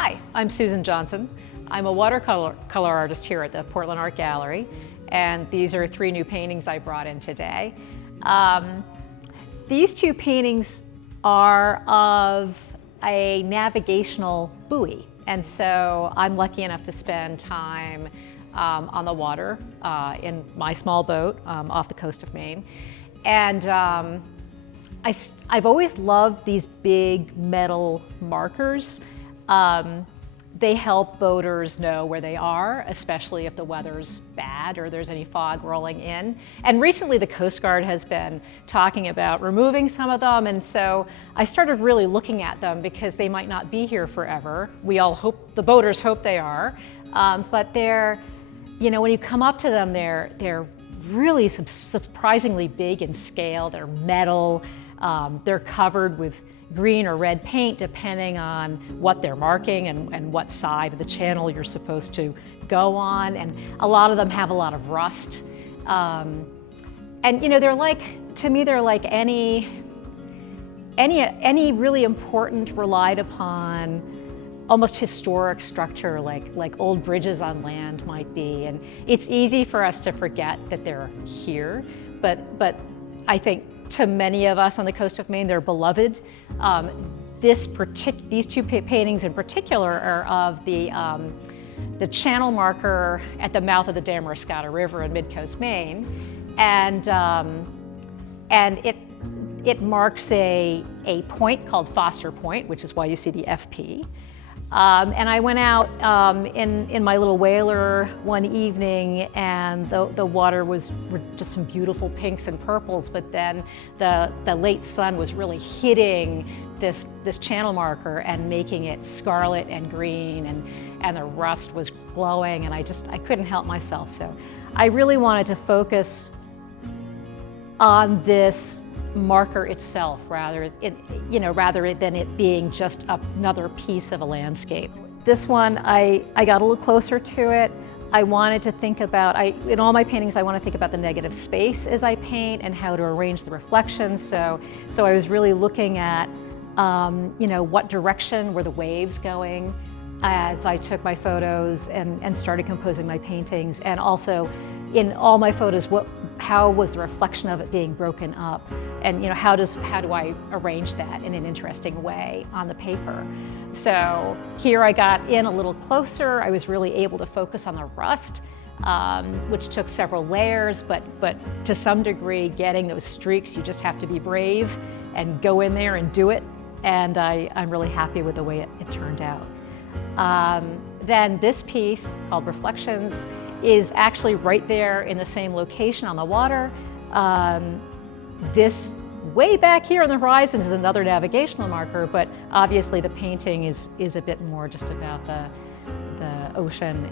Hi, I'm Susan Johnson. I'm a watercolor artist here at the Portland Art Gallery, and these are 3 new paintings I brought in today. These 2 paintings are of a navigational buoy, and so I'm lucky enough to spend time on the water in my small boat off the coast of Maine. And I've always loved these big metal markers. They help boaters know where they are, especially if the weather's bad or there's any fog rolling in. And recently the Coast Guard has been talking about removing some of them, and so I started really looking at them because they might not be here forever. We all hope, the boaters hope they are, but they're, you know, when you come up to them, they're really surprisingly big in scale. They're metal. They're covered with green or red paint depending on what they're marking and what side of the channel you're supposed to go on. And a lot of them have a lot of rust. And you know, they're like, to me, they're like any really important, relied upon, almost historic structure like old bridges on land might be. And it's easy for us to forget that they're here, but I think to many of us on the coast of Maine, they're beloved. These 2 paintings in particular are of the channel marker at the mouth of the Damariscotta River in mid-coast Maine, and it marks a point called Foster Point, which is why you see the FP. And I went out in my little whaler one evening, and the water were just some beautiful pinks and purples, but then the late sun was really hitting this channel marker and making it scarlet and green, and the rust was glowing, and I couldn't help myself. So I really wanted to focus on this marker itself rather than it being just another piece of a landscape. This one, I got a little closer to it. I wanted to think about, in all my paintings, I want to think about the negative space as I paint and how to arrange the reflections. So I was really looking at, you know, what direction were the waves going as I took my photos and started composing my paintings, and also in all my photos, how was the reflection of it being broken up, and you know, how do I arrange that in an interesting way on the paper. So here I got in a little closer. I was really able to focus on the rust, which took several layers, but to some degree, getting those streaks, you just have to be brave and go in there and do it. And I'm really happy with the way it turned out. Then this piece called Reflections is actually right there in the same location on the water. This way back here on the horizon is another navigational marker, but obviously the painting is a bit more just about the ocean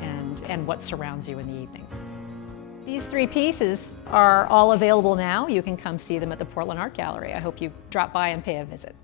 and what surrounds you in the evening. These 3 pieces are all available now. You can come see them at the Portland Art Gallery. I hope you drop by and pay a visit.